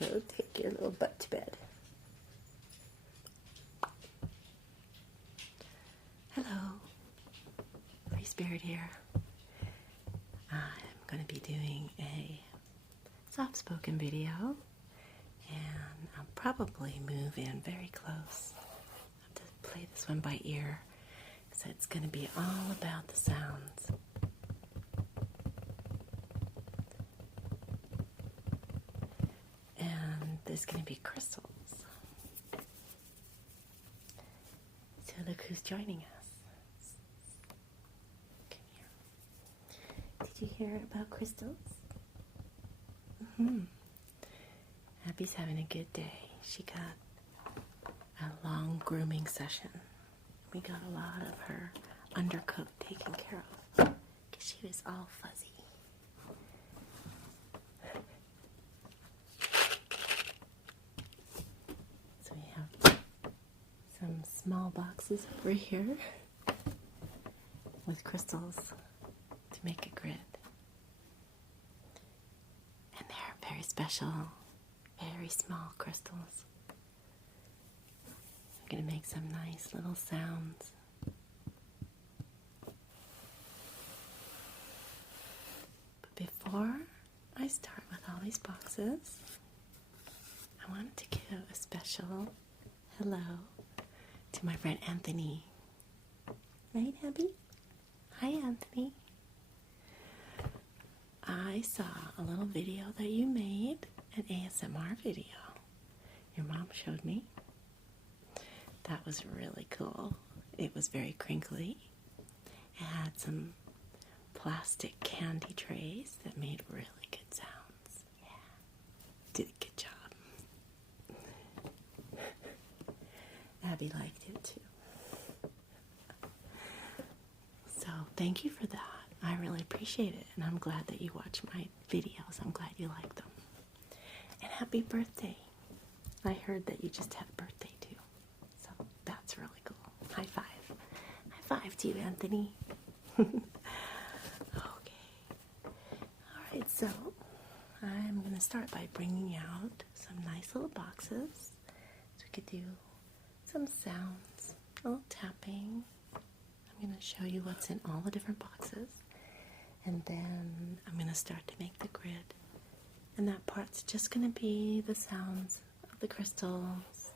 Go take your little butt to bed. Hello, Free Spirit here. I'm going to be doing a soft-spoken video, and I'll probably move in very close. I have to play this one by ear, so it's going to be all about the sounds. And there's going to be crystals. So look who's joining us. Come here. Did you hear about crystals? Abby's having a good day. She got a long grooming session. We got a lot of her undercoat taken care of because she was all fuzzy. So we have some small boxes over here with crystals to make a grid. And they're very special, very small crystals. I'm going to make some nice little sounds. But before I start with all these boxes, I wanted to give a special hello to my friend Anthony. Right, Abby? Hi, Anthony. I saw a little video that you made, an ASMR video. Your mom showed me. That was really cool. It was very crinkly. It had some plastic candy trays that made really good sounds. Yeah. Did a good job. Abby liked it too. So thank you for that. I really appreciate it, and I'm glad that you watch my videos. I'm glad you like them. And happy birthday. I heard that you just had a birthday too. So that's really cool. High five. High five to you, Anthony. Okay. Alright, so I'm going to start by bringing out some nice little boxes. So we could do some sounds, a little tapping. I'm going to show you what's in all the different boxes. And then I'm going to start to make the grid. And that part's just going to be the sounds of the crystals.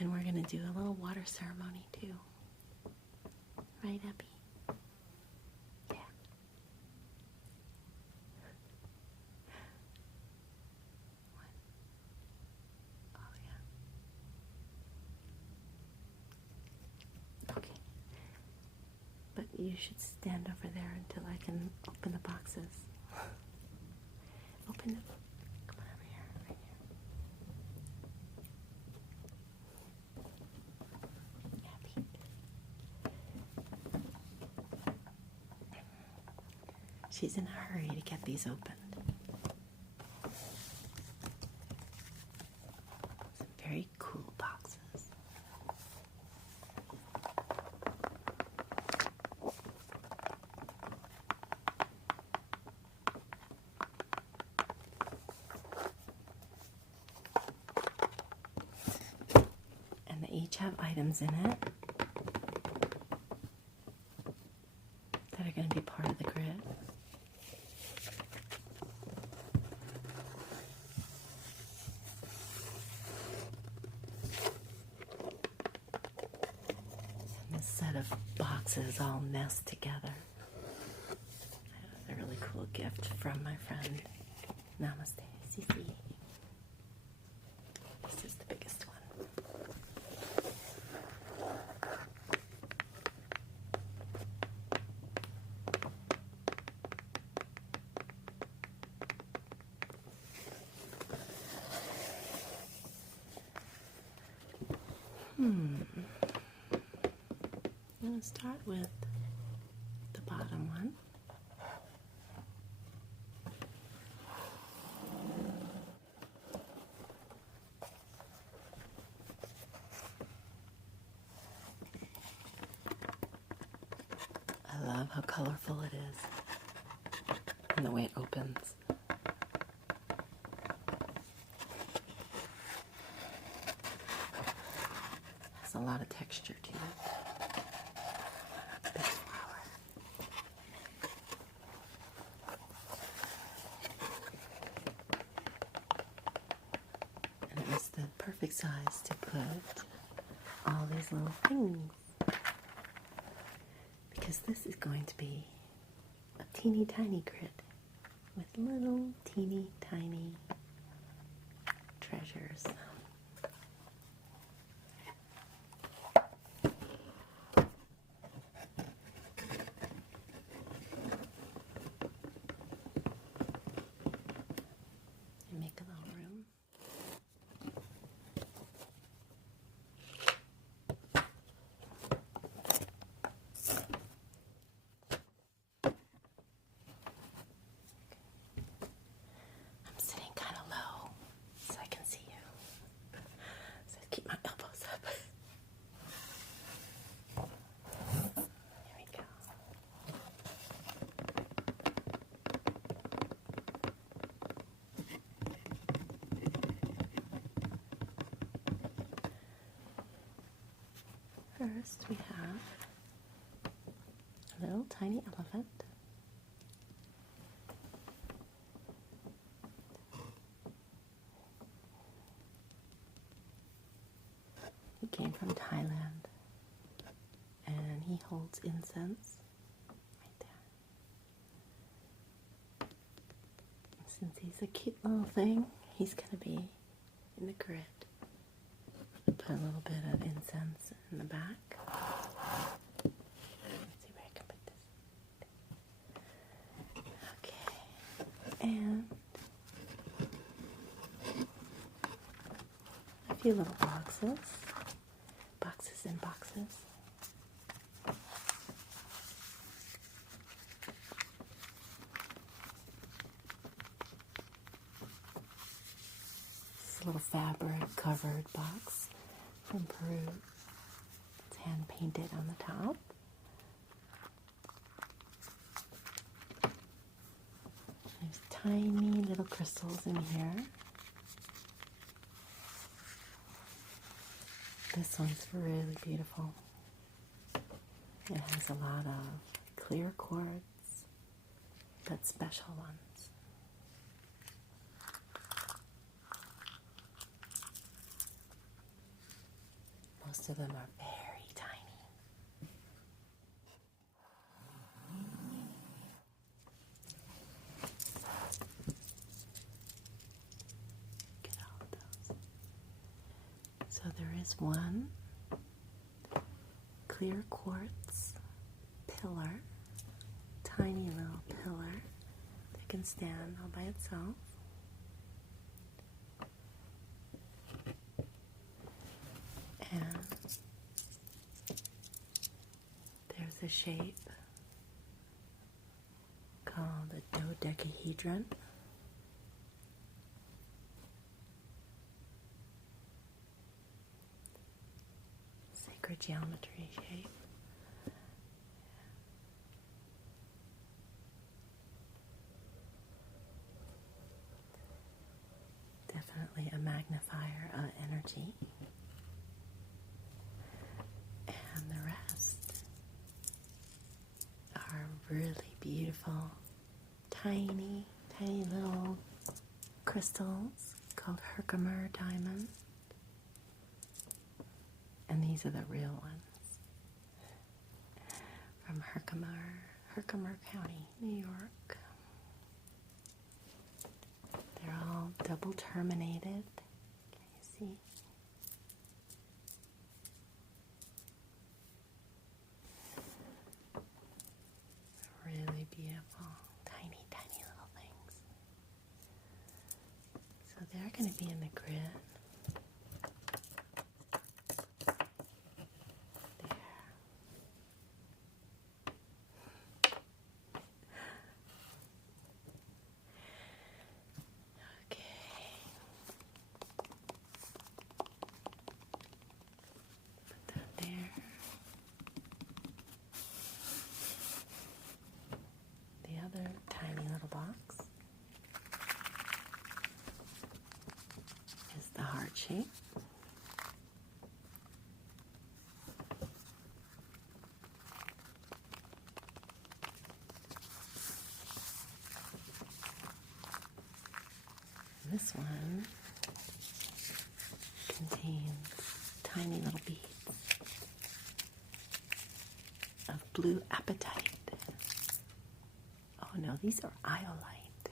And we're going to do a little water ceremony too. Right, Abby? Yeah. What? Oh, yeah. Okay. But you should stand over there until I can open the boxes. Open them. Come on over here, right here. Abby. She's in a hurry to get these opened. Some very cool boxes. Each have items in it that are going to be part of the grid. And this set of boxes all nest together. That was a really cool gift from my friend. Namaste, Cici. This is the biggest one. I'm going to start with the bottom one. I love how colorful it is and the way it opens. a lot of texture to it. Big flower. And it was the perfect size to put all these little things. Because this is going to be a teeny tiny grid with little teeny tiny treasures. And make a little room. I'm sitting kind of low so I can see you. So I keep my elbows up. There we go. First we have a little tiny elephant. He came from Thailand and he holds incense right there. And since he's a cute little thing, he's going to be in the grid. Put a little bit of incense in the back. Let's see where I can put this. Okay. And a few little boxes. Boxes and boxes. This little fabric covered box from Peru. It's hand painted on the top. There's tiny little crystals in here. This one's really beautiful. It has a lot of clear quartz, but special ones. Most of them are very tiny. Get all of those. So there is one clear quartz pillar, tiny little pillar that can stand all by itself. And there's a shape called a dodecahedron. Sacred geometry shape. Definitely a magnifier of energy. And the rest are really beautiful, tiny, tiny little crystals called Herkimer diamonds. And these are the real ones from Herkimer County, New York. They're all double terminated. Can you see? Really beautiful, tiny, tiny little things. So they're going to be in the grid. Tiny little box is the heart shape. this one contains tiny little beads of blue apatite. Oh no, these are iolite.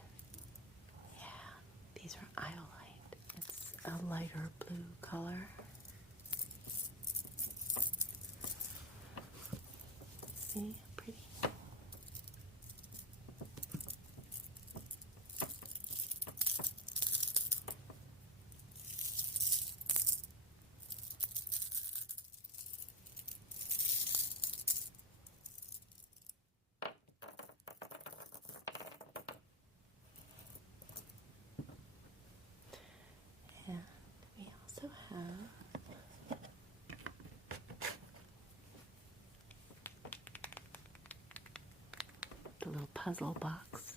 Yeah, these are iolite. It's a lighter blue color. See, pretty. And we also have the little puzzle box.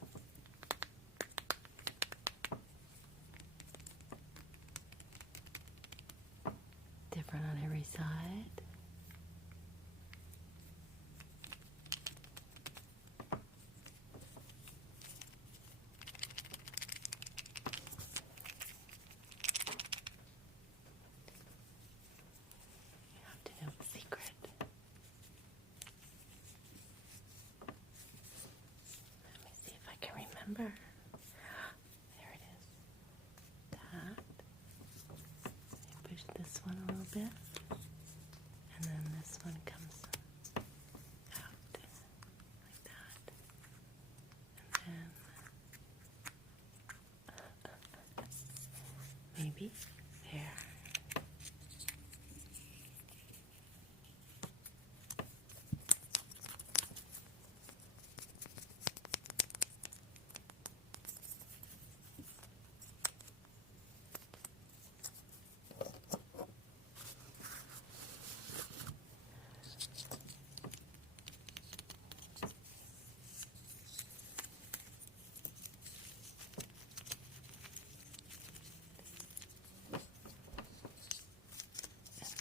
Different on every side. You have to know the secret. Let me see if I can remember. There it is. That. You push this one a little bit. And then this one comes out like that. And then maybe there.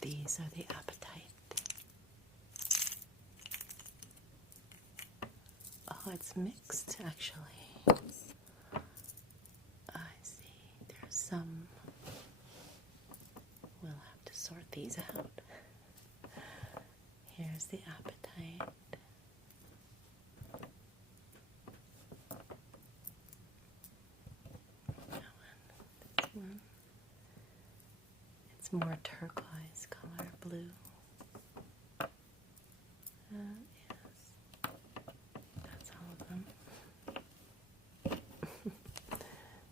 These are the appetite. Oh, it's mixed actually. I see. There's some. We'll have to sort these out. Here's the appetite. That one. This one. It's more turquoise color, blue. Yes. That's all of them.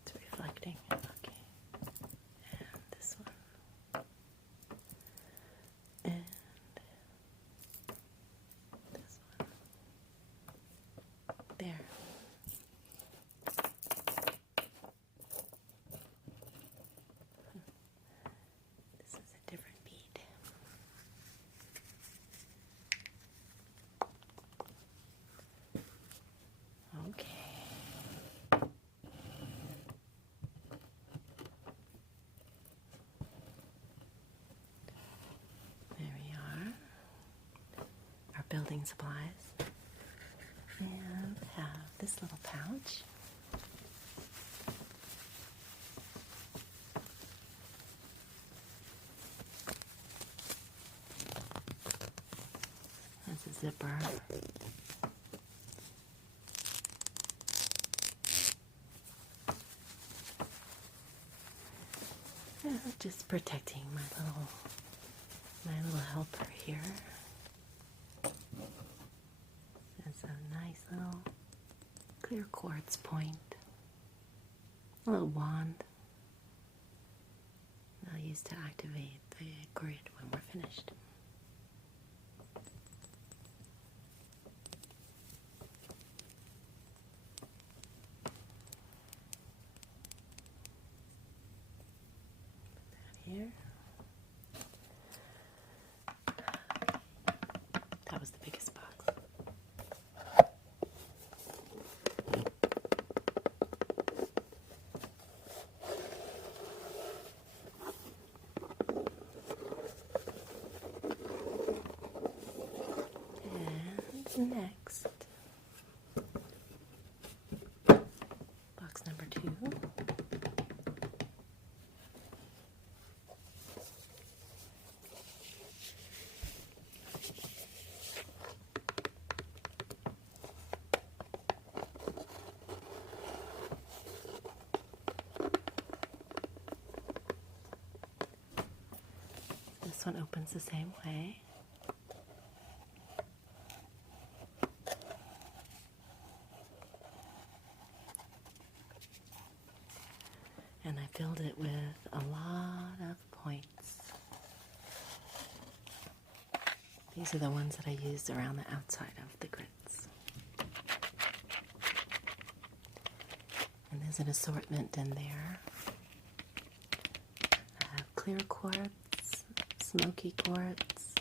It's reflecting. Okay. And this one. And this one. There. This is a different bead. Okay. There we are. Our building supplies. And have this little pouch. That's a zipper. Yeah, just protecting my little helper here. It's a nice little clear quartz point. A little wand I'll use to activate the grid when we're finished. Here. That was the biggest box. And next, box number 2. This one opens the same way. And I filled it with a lot of points. These are the ones that I used around the outside of the grits. And there's an assortment in there. I have clear quartz, smoky quartz,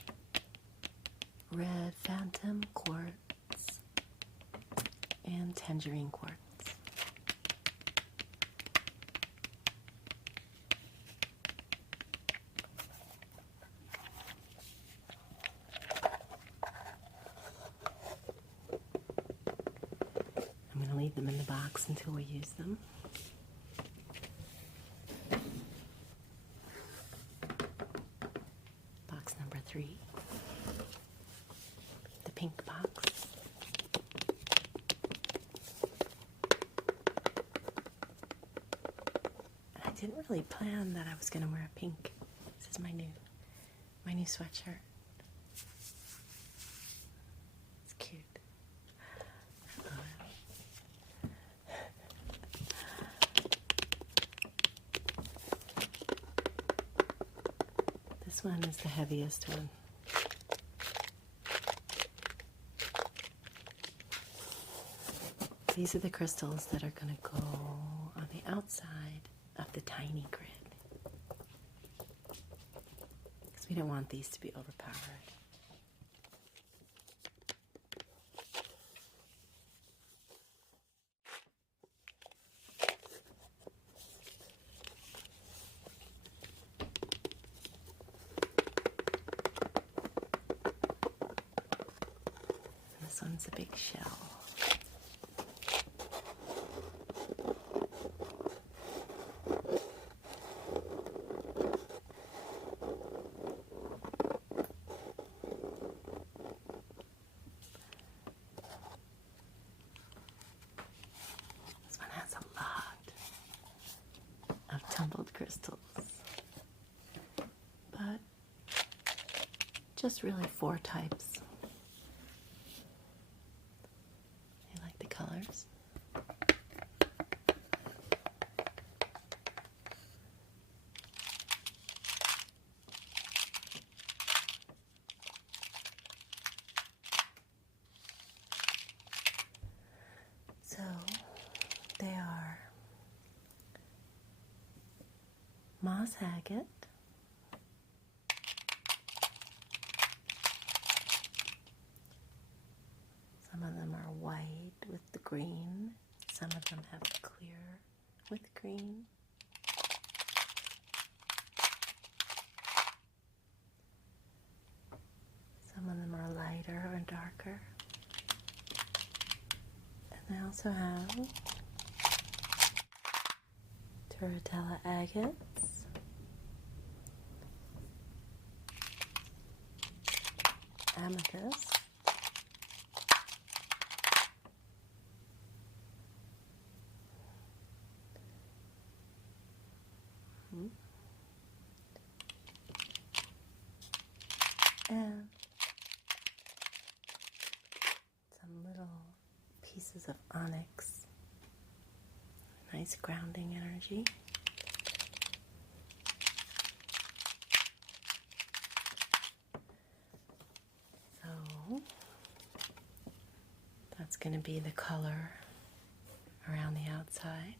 red phantom quartz, and tangerine quartz. I'm going to leave them in the box until we use them. Box number 3. The pink box. And I didn't really plan that I was going to wear a pink. This is my new sweatshirt. It's cute. I love it. This one is the heaviest one. These are the crystals that are going to go on the outside of the tiny grid. Because we don't want these to be overpowered. And this one's a big shell. Tumbled crystals, but just really 4 types. You like the colors? So they are moss agate, some of them are white with the green, some of them have clear with green, some of them are lighter or darker, and I also have Turritella agates, amethyst, and some little pieces of onyx. Nice grounding energy. So that's going to be the color around the outside.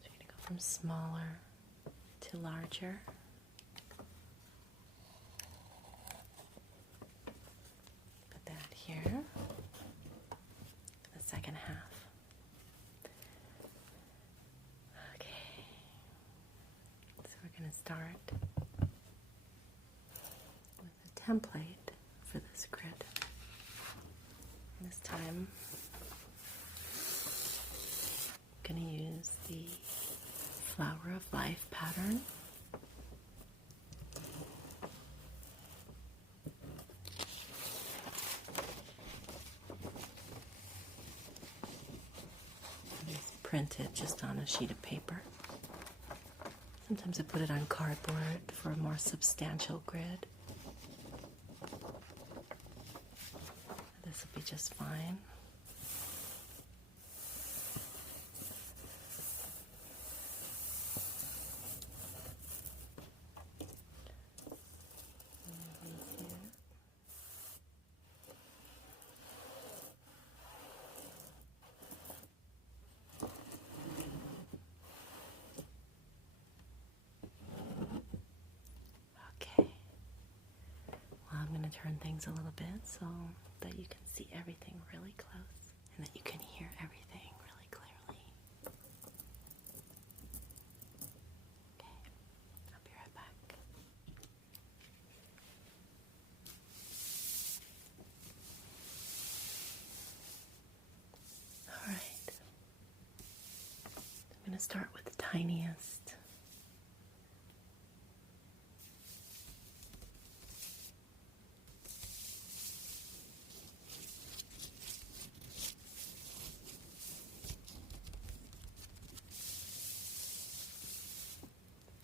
So you're going to go from smaller to larger. Put that here for the second half. Okay, so we're going to start with a template for this grid. This time I'm going to use the Flower of Life pattern. It's printed just on a sheet of paper. Sometimes I put it on cardboard for a more substantial grid. just fine. Okay. Well, I'm going to turn things a little bit so that you can see everything really close and that you can hear everything really clearly. Okay. I'll be right back. All right. I'm going to start with the tiniest.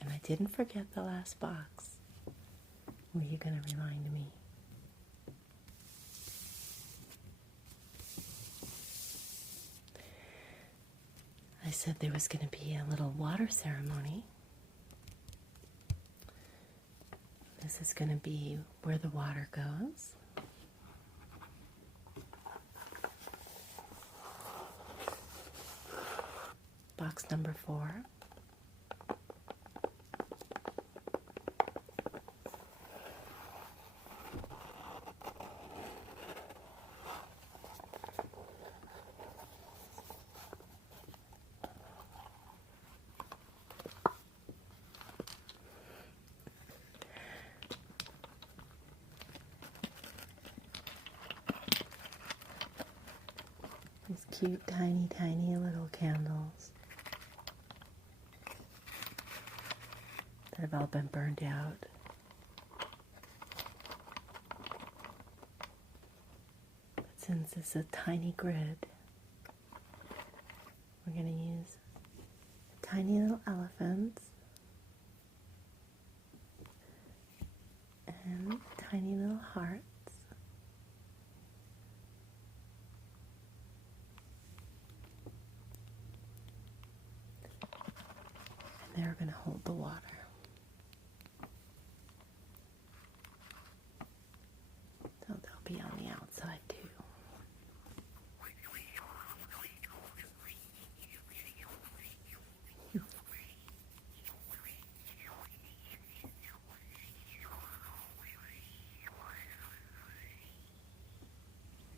And I didn't forget the last box. Were you going to remind me? I said there was going to be a little water ceremony. This is going to be where the water goes. Box number 4. These cute, tiny, tiny little candles that have all been burned out. But since it's a tiny grid, we're going to use tiny little elephants and tiny little hearts. And they're going to hold the water. So they'll be on the outside too.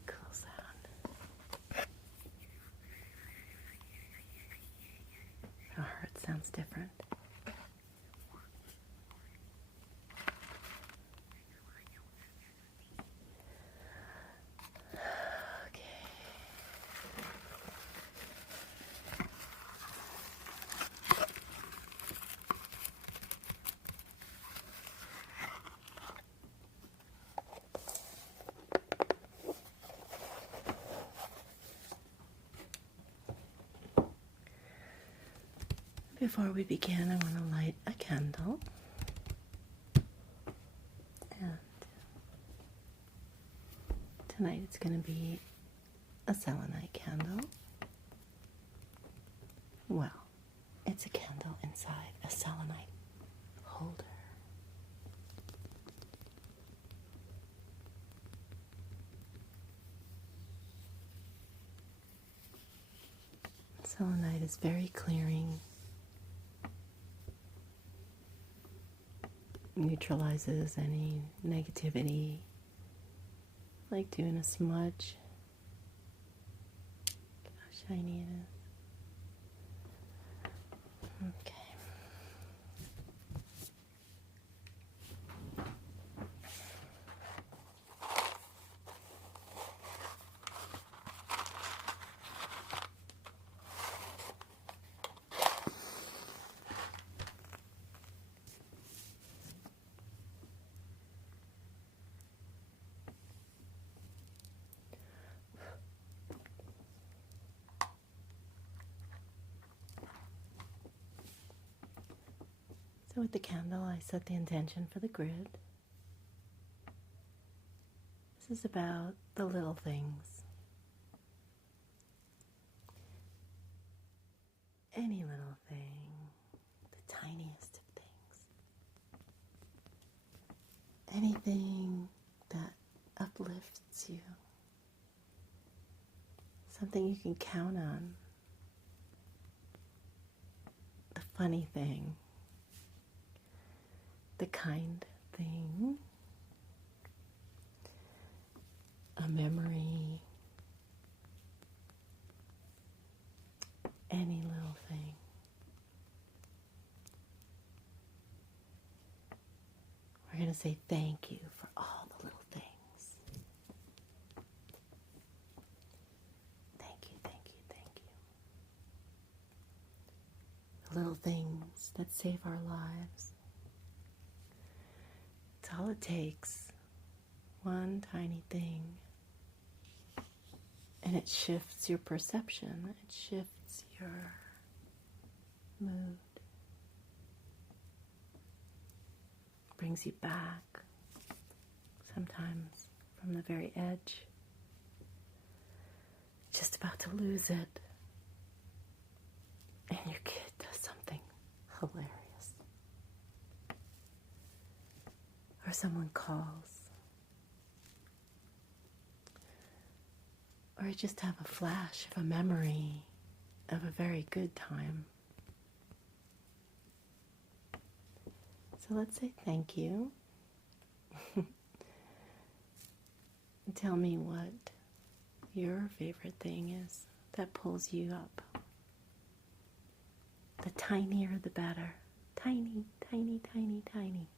Cool sound. Our heart sounds different. Before we begin, I want to light a candle. And tonight it's going to be a selenite candle. Well, it's a candle inside a selenite holder. Selenite is very clearing. Neutralizes any negativity, like doing a smudge. Look how shiny it is. Okay. So with the candle, I set the intention for the grid. This is about the little things. anything that uplifts you, something you can count on, the funny thing, the kind thing, a memory, any little thing. We're going to say thank you for all the little things. Thank you, thank you, thank you. The little things that save our lives. It's all it takes. One tiny thing. And it shifts your perception. It shifts your mood. Brings you back, sometimes from the very edge, just about to lose it, and your kid does something hilarious, or someone calls, or you just have a flash of a memory of a very good time. So let's say thank you. And tell me what your favorite thing is that pulls you up. The tinier the better. Tiny, tiny, tiny, tiny.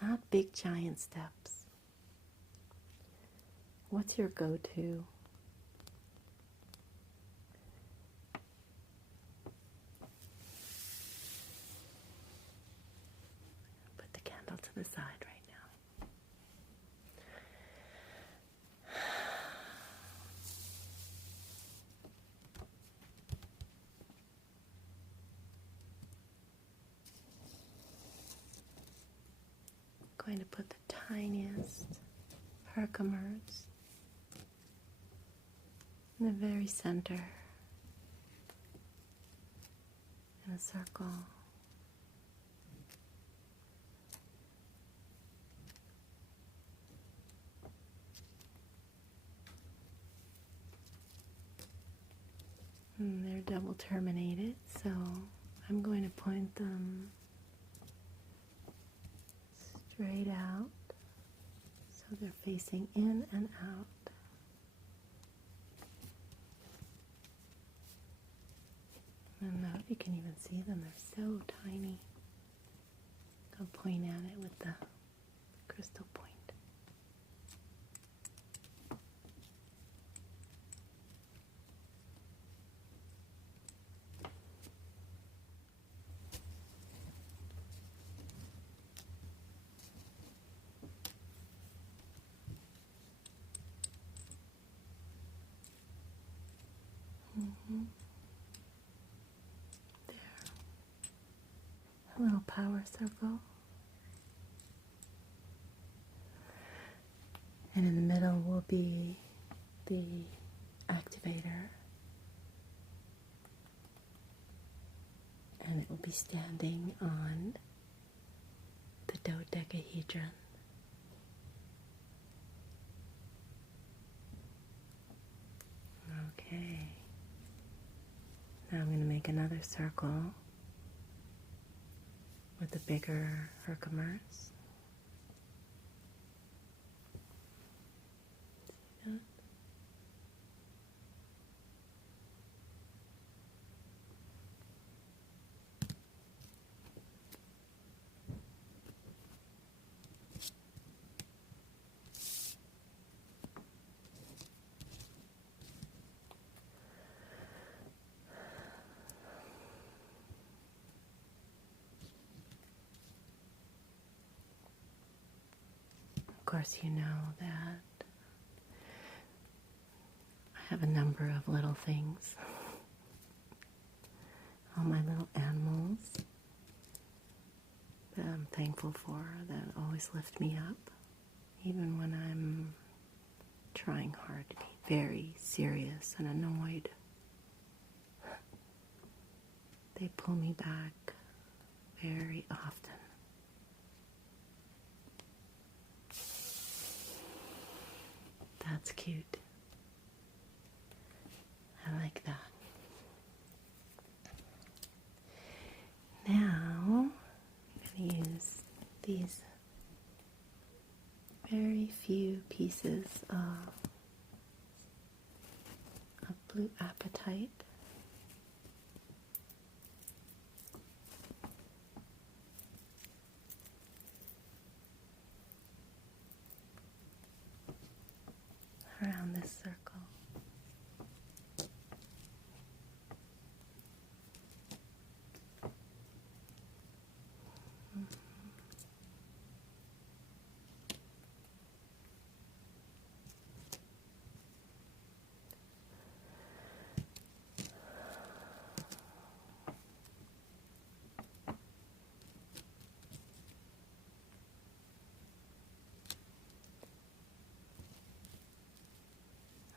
Not big giant steps. What's your go-to? To the side right now. I'm going to put the tiniest herkimers in the very center in a circle. And they're double terminated, so I'm going to point them straight out so they're facing in and out. And now you can even see them, they're so tiny. I'll point at it with the crystal point. There. A little power circle. And in the middle will be the activator. And it will be standing on the dodecahedron. Okay. Now I'm going to make another circle with the bigger herkimers. See that? Of course, you know that I have a number of little things. All my little animals that I'm thankful for, that always lift me up, even when I'm trying hard to be very serious and annoyed. They pull me back very often. That's cute. I like that. Now, I'm going to use these very few pieces of blue apatite. Around this circle.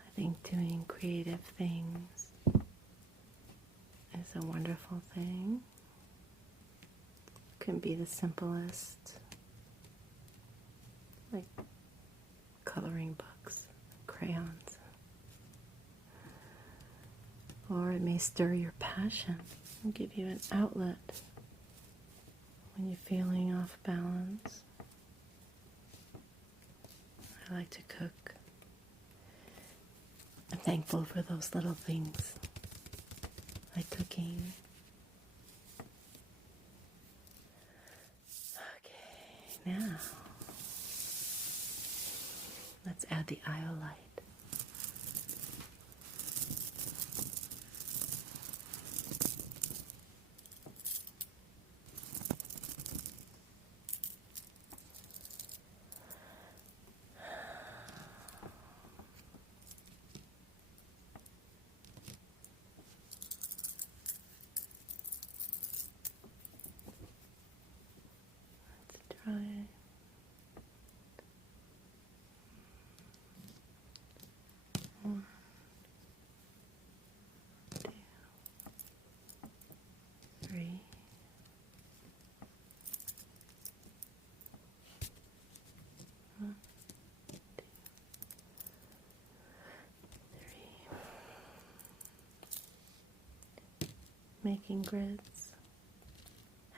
I think doing creative things is a wonderful thing. It can be the simplest, like coloring books, crayons. Or it may stir your passion and give you an outlet when you're feeling off balance. I like to cook. I'm thankful for those little things, like cooking. Okay, now let's add the iolite. Try. One, two, three. One, two, three. Making grids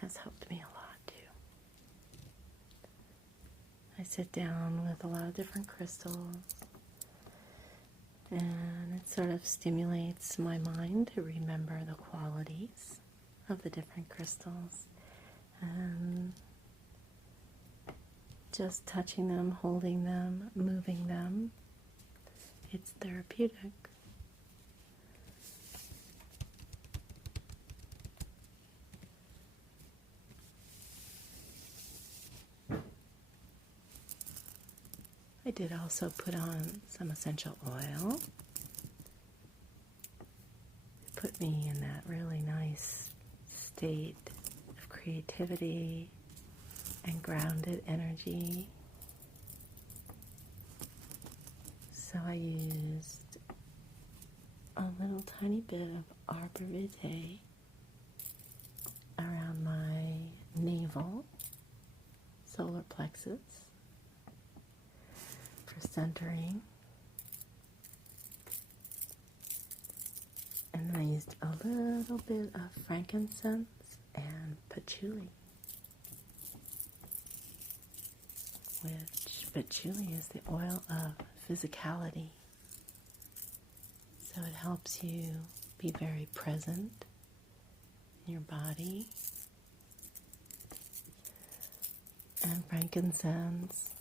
has helped me a lot too. I sit down with a lot of different crystals, and it sort of stimulates my mind to remember the qualities of the different crystals. And just touching them, holding them, moving them, it's therapeutic. I did also put on some essential oil. It put me in that really nice state of creativity and grounded energy. So I used a little tiny bit of arbor vitae around my navel, solar plexus, for centering. And then I used a little bit of frankincense and patchouli, which patchouli is the oil of physicality. So it helps you be very present in your body. And frankincense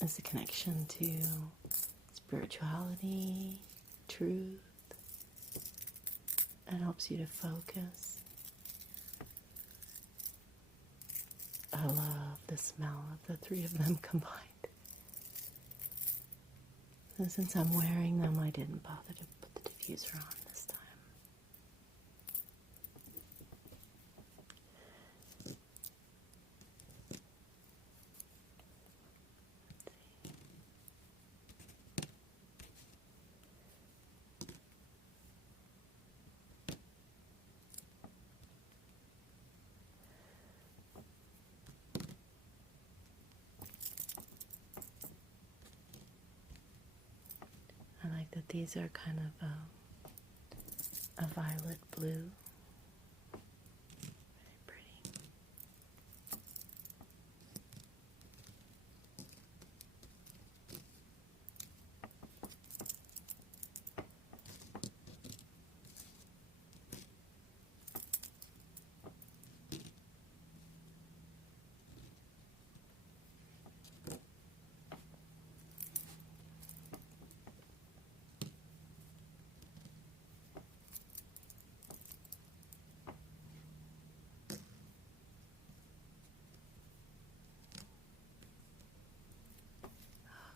is a connection to spirituality, truth. It helps you to focus. I love the smell of the three of them combined. And since I'm wearing them, I didn't bother to put the diffuser on this time. like that these are kind of a violet blue. Very pretty.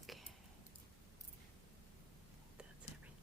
Okay, that's everything.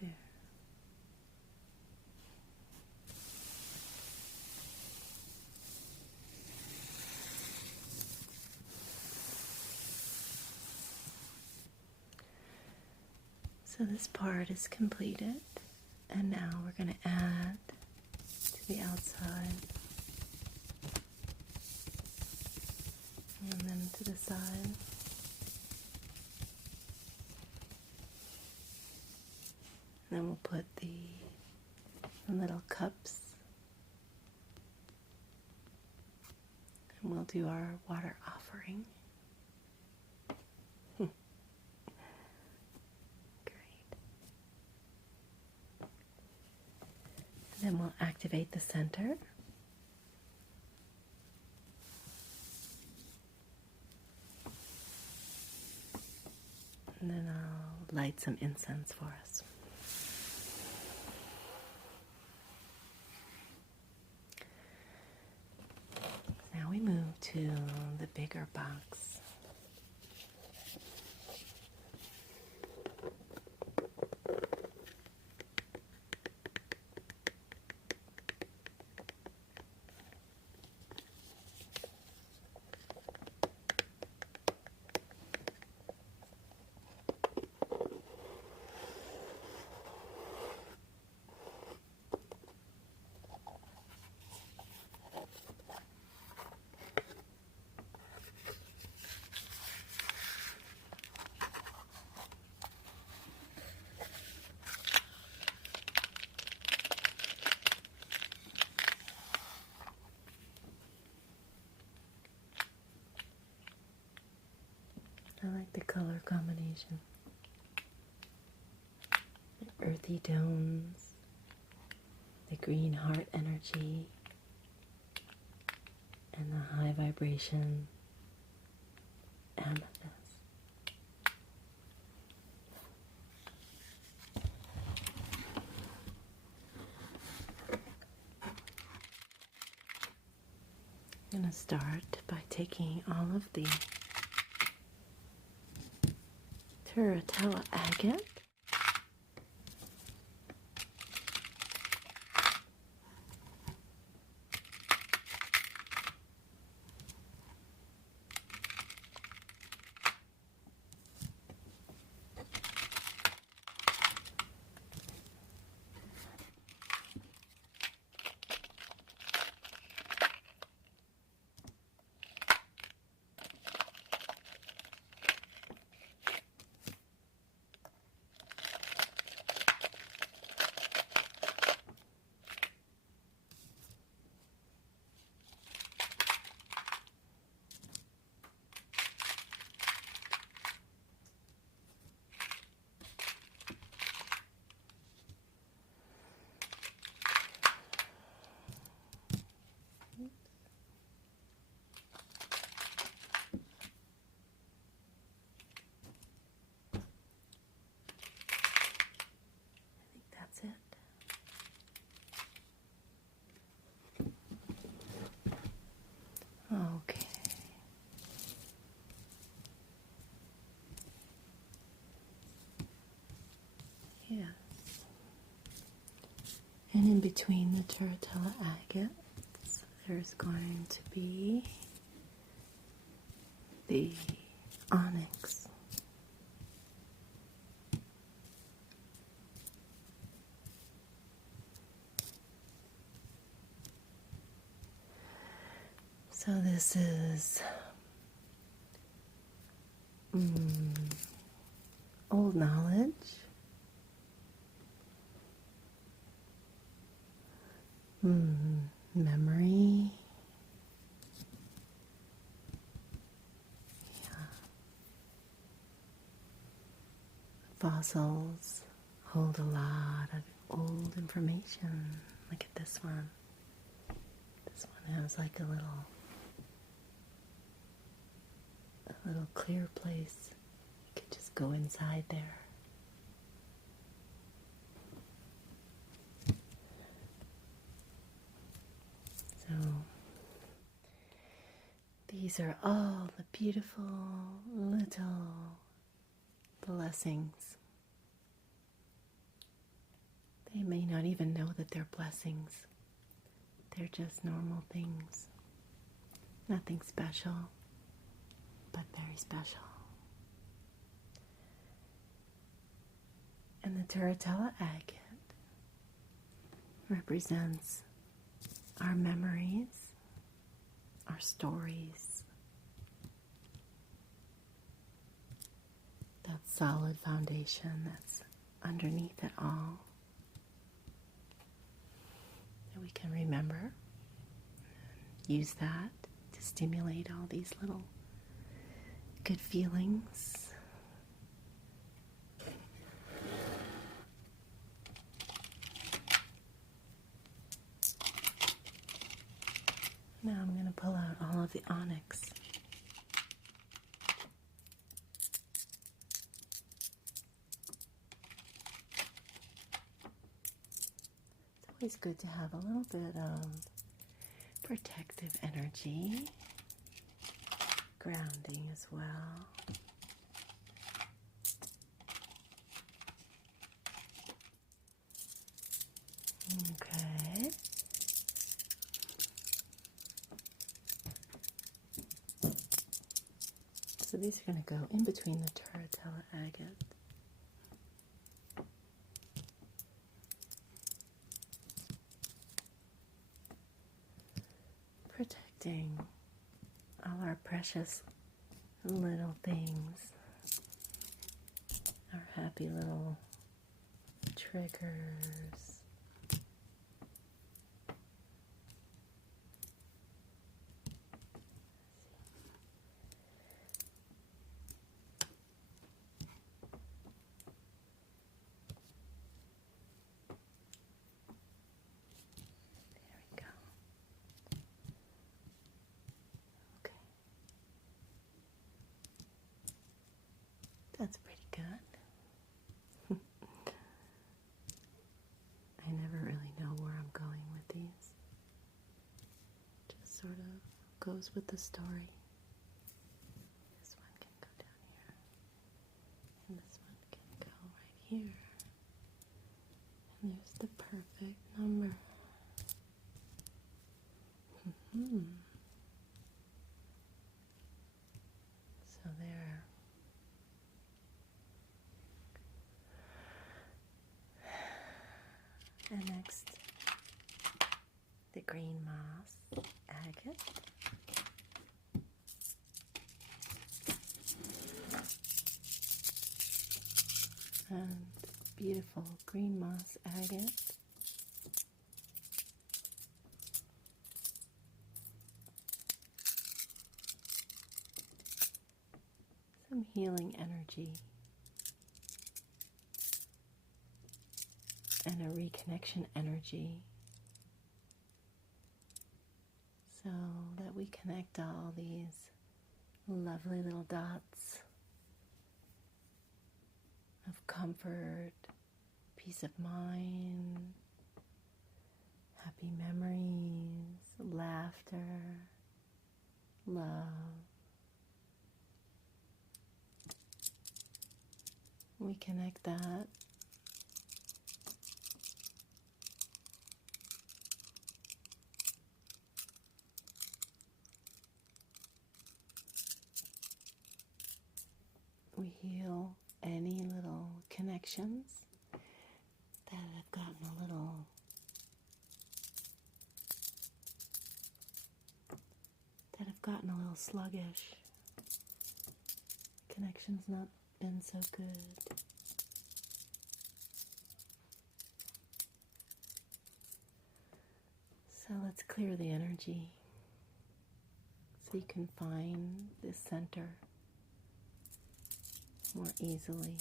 There. So this part is completed, and now we're going to add to the outside and then to the side. And then we'll put the little cups, and we'll do our water offering. Then we'll activate the center. And then I'll light some incense for us. Now we move to the bigger box. I like the color combination. The earthy tones, the green heart energy, and the high vibration amethyst. I'm going to start by taking all of the Turritella agate, between the Turritella agates, there's going to be the onyx. So this is old knowledge, memory, fossils hold a lot of old information. Look at this one. This one has like a little clear place. You could just go inside there. So these are all the beautiful little blessings. They may not even know that they're blessings. They're just normal things. Nothing special, but very special. And the Turritella agate represents our memories, our stories, that solid foundation that's underneath it all, that we can remember, use that to stimulate all these little good feelings. Now I'm going to pull out all of the onyx. It's always good to have a little bit of protective energy, grounding as well. Okay. So these are going to go in between the Turritella agate. Protecting all our precious little things, our happy little triggers. That's pretty good. I never really know where I'm going with these. Just sort of goes with the story. This one can go down here. And this one can go right here. And there's the perfect number. So there. And next, the green moss agate. And beautiful green moss agate. Some healing energy. And a reconnection energy, so that we connect all these lovely little dots of comfort, peace of mind, happy memories, laughter, love. We connect that heal any little connections that have gotten a little sluggish. Connection's not been so good. So let's clear the energy so you can find this center more easily.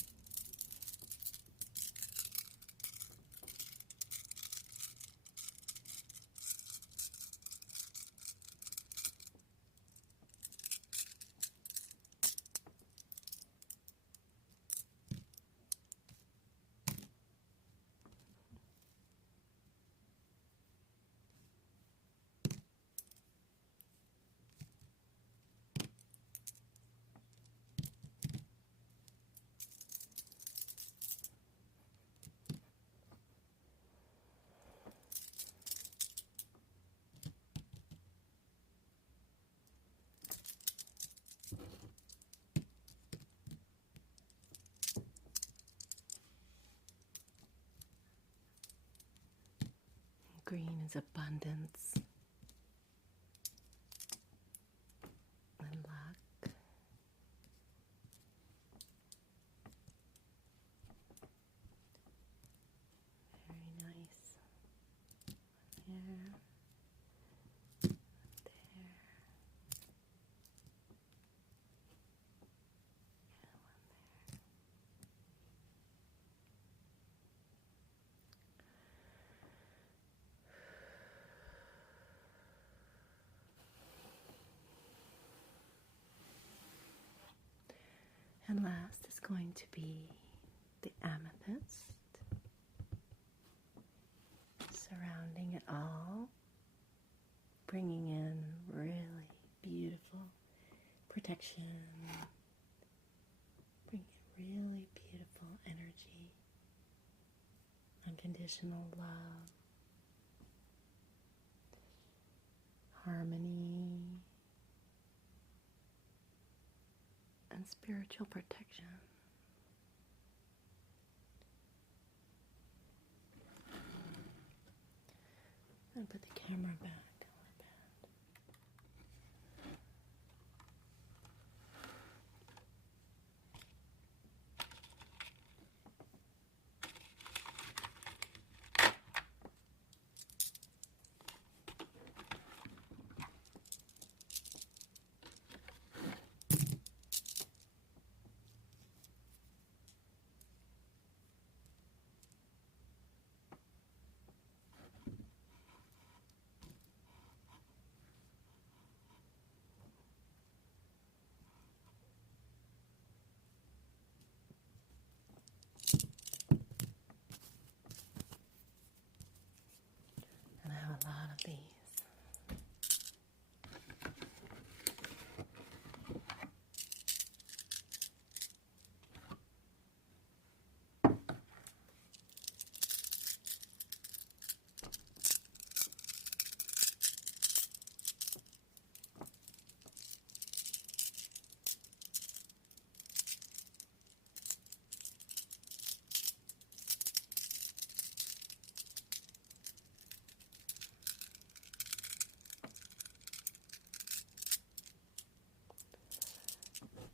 Green is abundance and luck. Very nice. There. There. And last is going to be the amethyst, surrounding it all, bringing in really beautiful protection, bringing in really beautiful energy, unconditional love, harmony, and spiritual protection. And put the camera back on the bed. And I have a lot of these.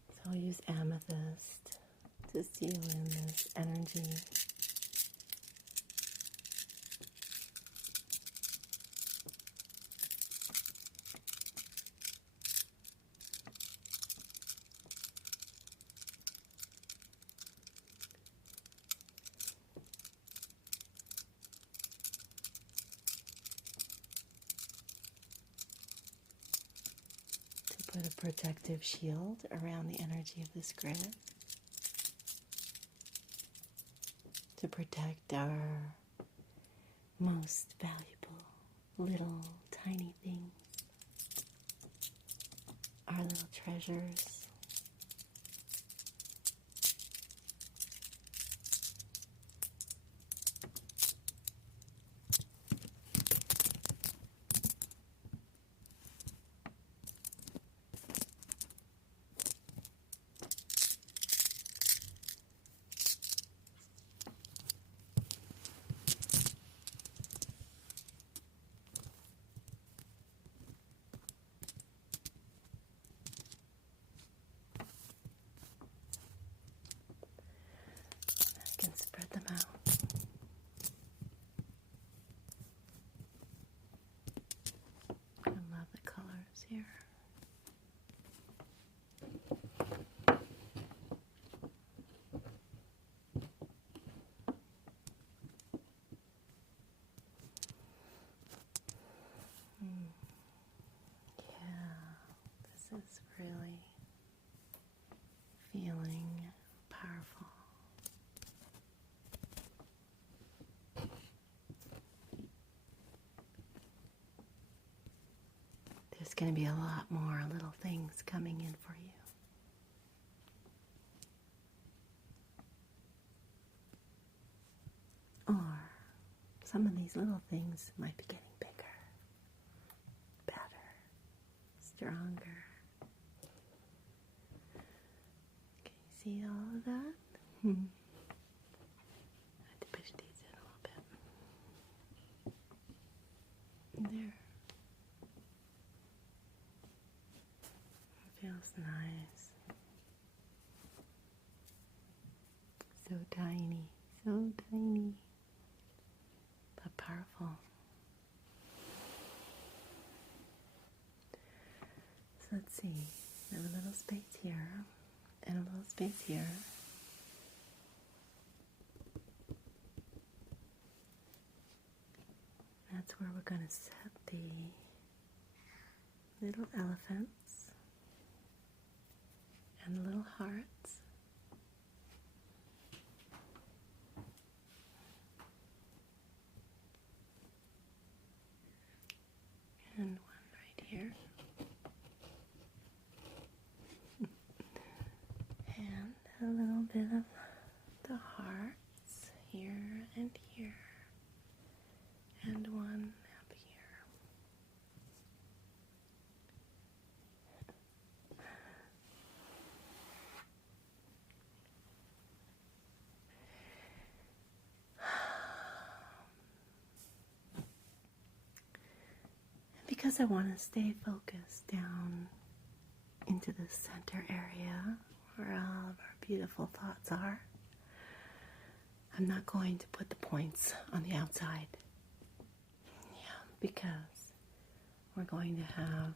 So I'll use amethyst to seal in this energy. Put a protective shield around the energy of this grid to protect our most valuable little tiny things, our little treasures. is really feeling powerful. There's going to be a lot more little things coming in for you. Or some of these little things might be getting bigger, better, stronger. Can you see all of that? I had to push these in a little bit. There. It feels nice. So tiny, so tiny, but powerful. So let's see, we have a little space here and a little space here. That's where we're going to set the little elephants and the little hearts. And one right here. And a little bit of the hearts here and here. And one up here. Because I want to stay focused down into the center area where all of our beautiful thoughts are, I'm not going to put the points on the outside. Yeah, because we're going to have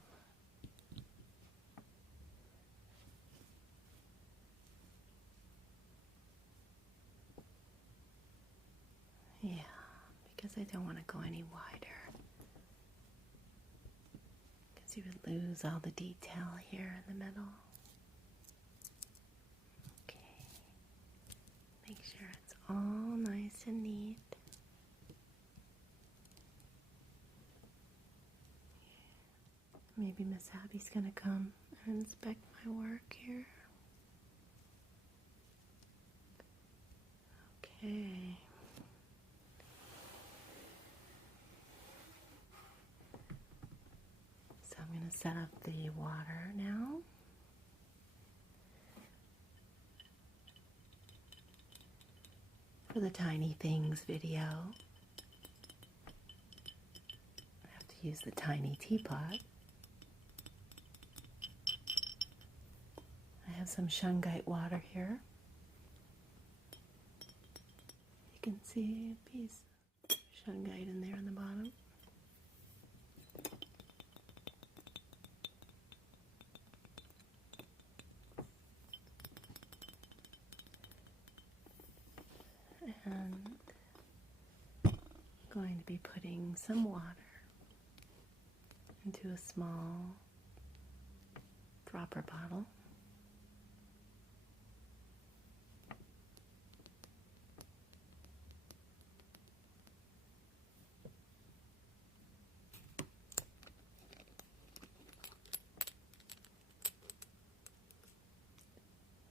because I don't want to go any wider. Because you would lose all the detail here in the middle. Okay. Make sure it's all nice and neat. Maybe Miss Abby's going to come and inspect my work here. Okay. So I'm going to set up the water now. For the Tiny Things video, I have to use the tiny teapot. I have some shungite water here. You can see a piece of shungite in there on the bottom. And I'm going to be putting some water into a small dropper bottle.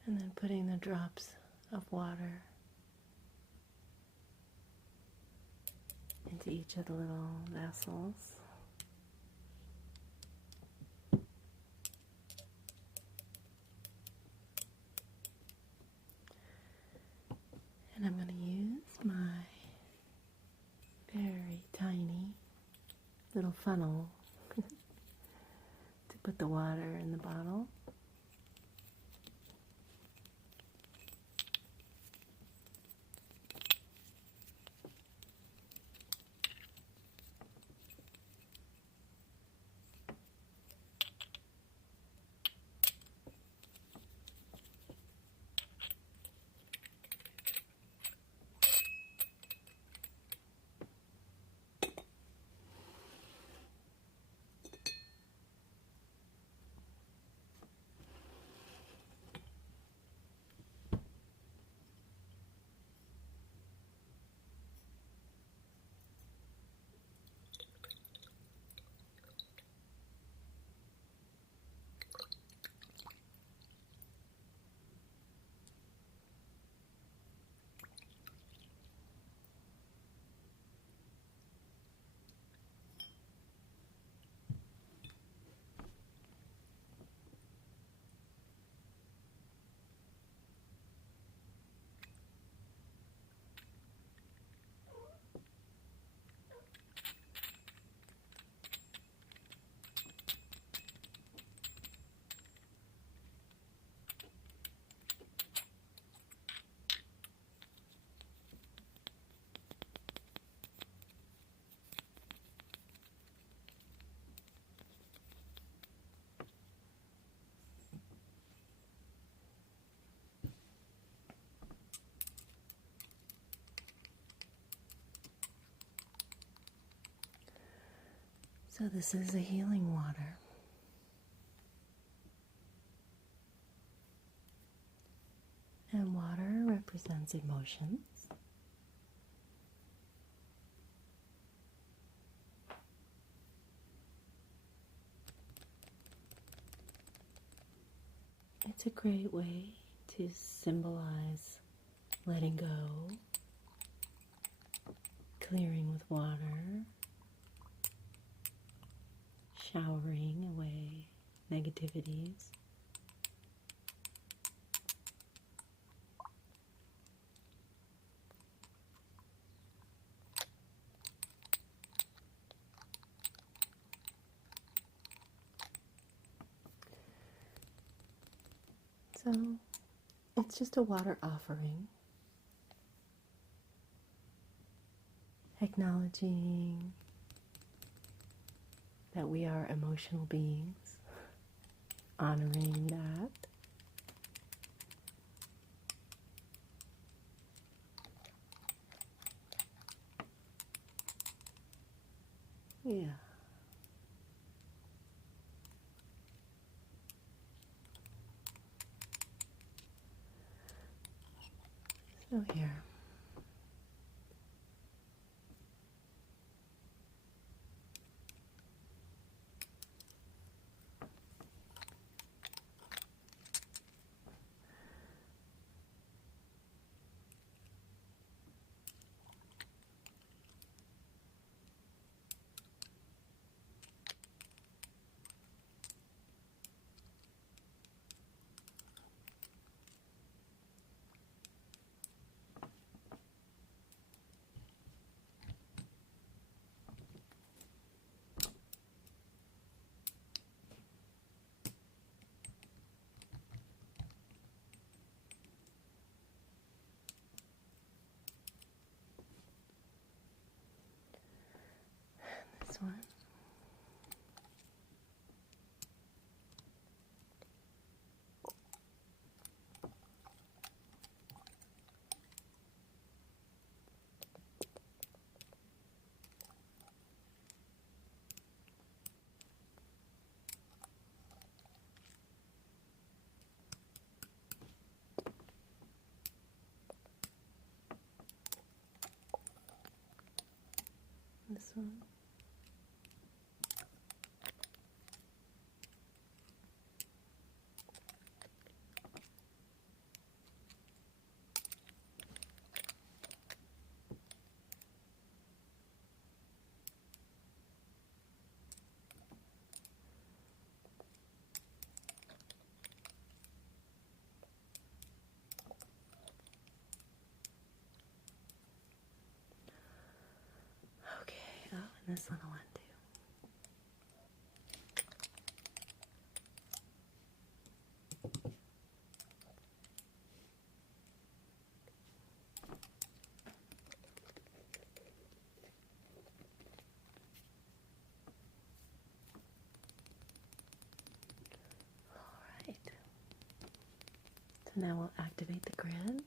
And then putting the drops of water into each of the little vessels. And I'm going to use my very tiny little funnel to put the water in the bottle. So this is a healing water. And water represents emotions. It's a great way to symbolize letting go, clearing with water, showering away negativities. So it's just a water offering, acknowledging that we are emotional beings, honoring that. Yeah. So here. This one. This one. Okay, oh, and this little one too. Alright. So now we'll activate the grid.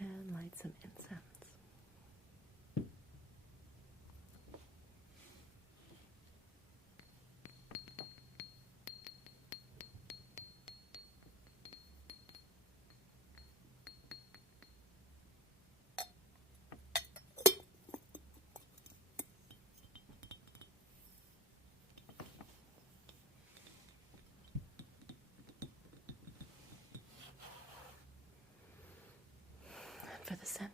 And light some incense. And for the center,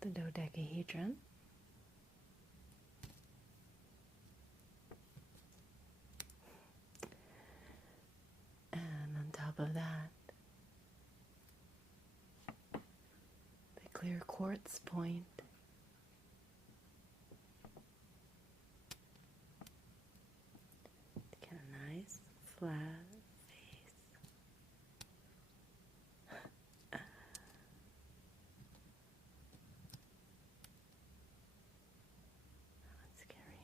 the dodecahedron. And on top of that, the clear quartz point. To get a nice flat face. That's scary.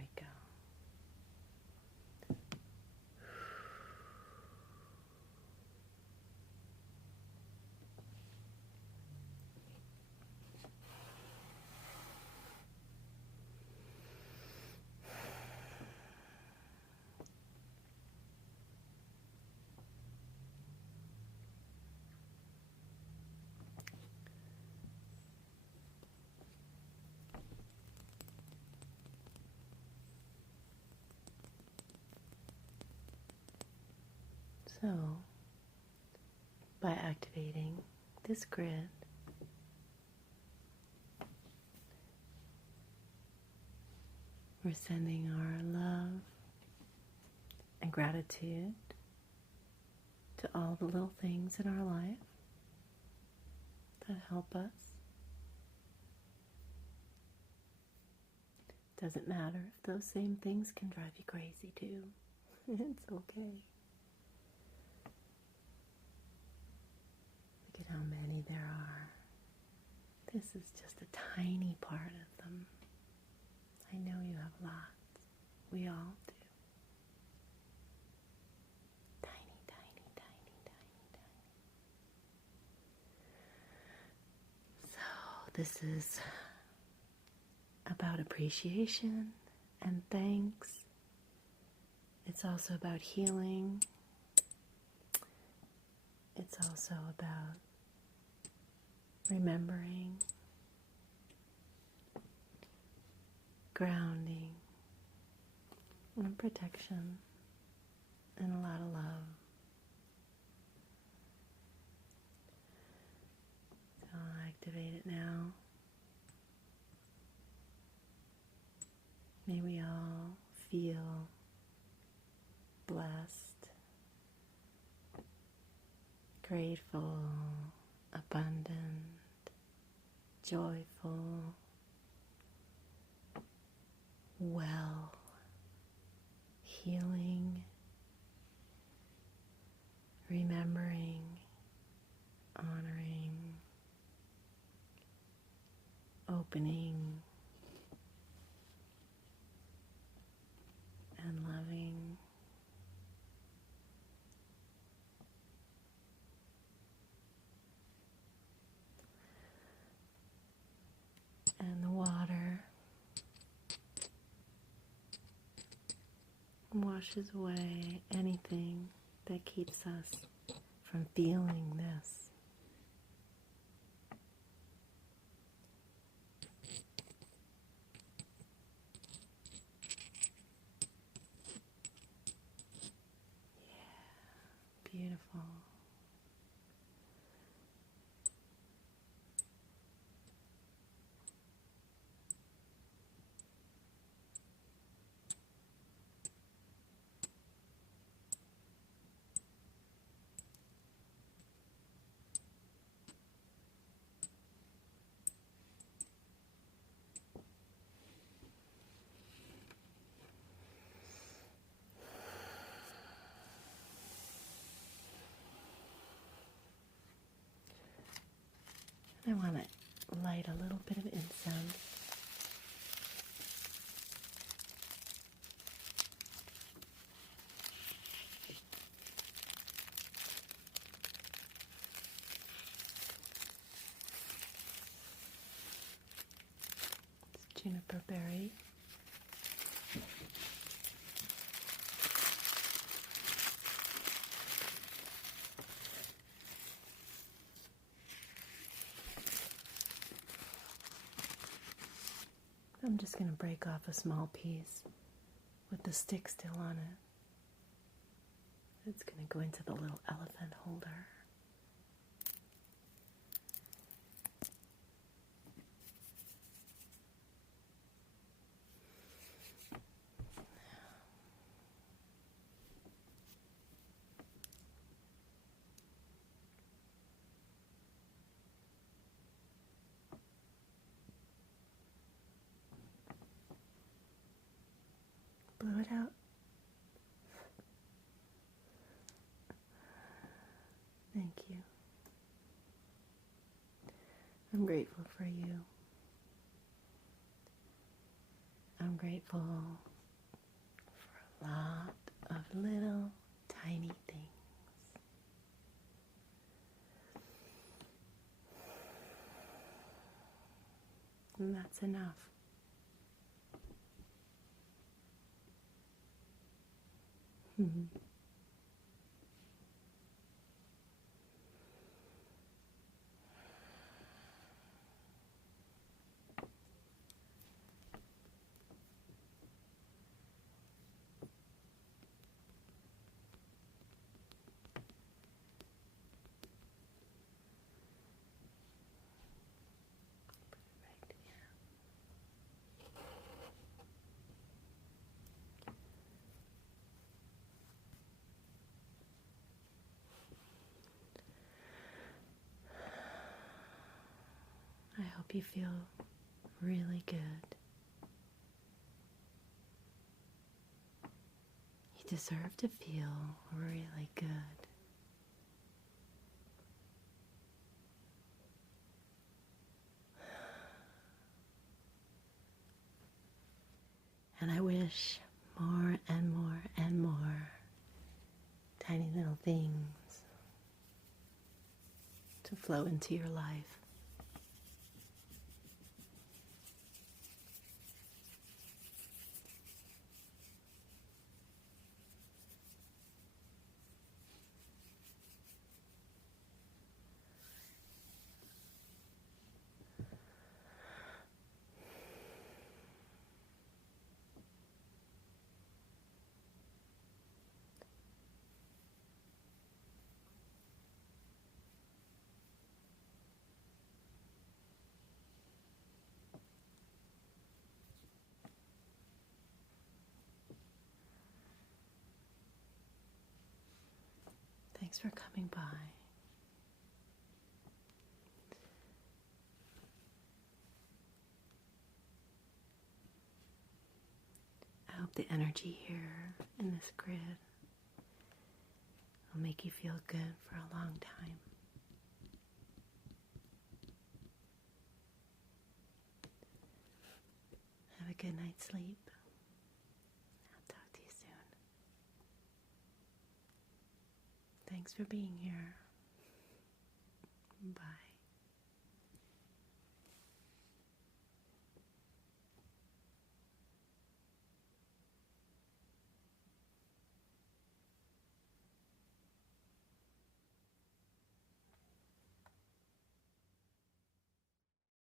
we go. So, by activating this grid, we're sending our love and gratitude to all the little things in our life that help us. Doesn't matter if those same things can drive you crazy too. It's okay. Look at how many there are. This is just a tiny part of them. I know you have lots. We all do. Tiny, tiny, tiny, tiny, tiny. So this is about appreciation and thanks. It's also about healing. It's also about remembering, grounding, and protection, and a lot of love. So I'll activate it now. May we all feel blessed, grateful, abundant, joyful, well, healing, remembering, honoring, opening, and loving. And the water washes away anything that keeps us from feeling this. Yeah, beautiful. I want to light a little bit of incense. It's juniper berry. I'm just going to break off a small piece with the stick still on it. It's going to go into the little elephant holder. Blow it out. Thank you. I'm grateful for you. I'm grateful lot of little tiny things. And that's enough. Right here. I hope you feel really good. You deserve to feel really good. And I wish more and more and more tiny little things to flow into your life. Thanks for coming by. I hope the energy here in this grid will make you feel good for a long time. Have a good night's sleep. I'll talk to you soon. Thanks for being here. Bye.